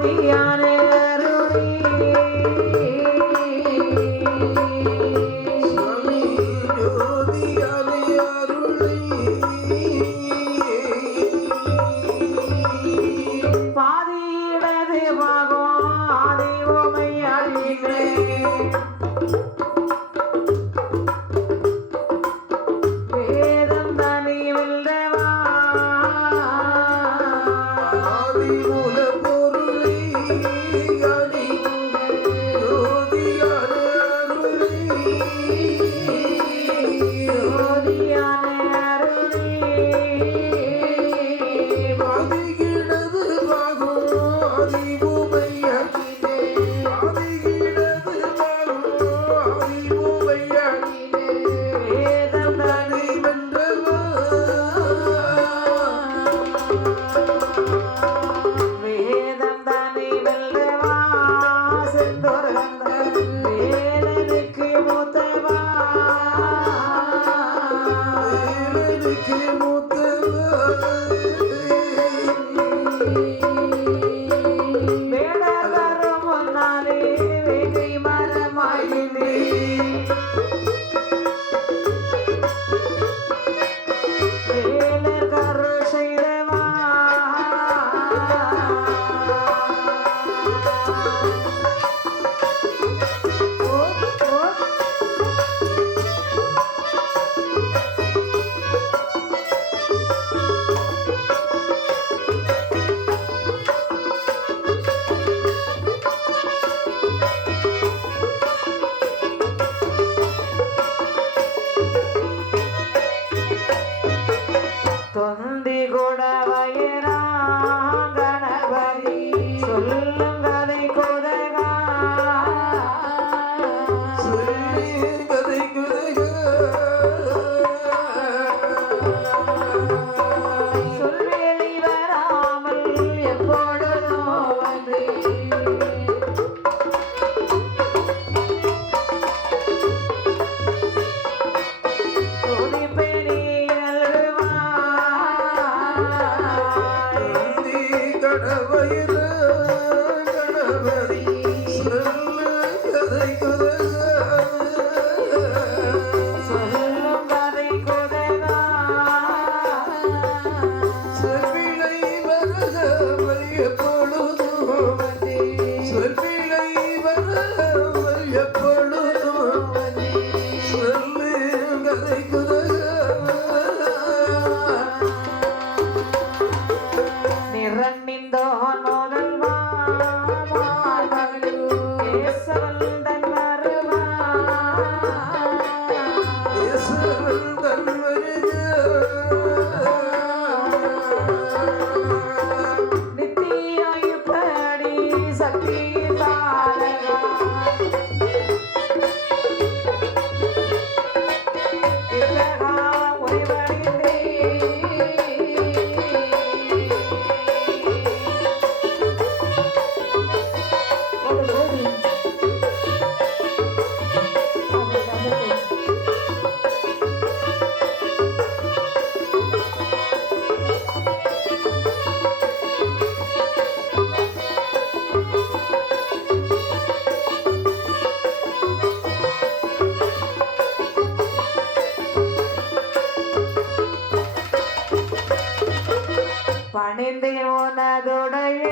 Yeah. இயேசுவன் பணிந்தேன் உனதுடைய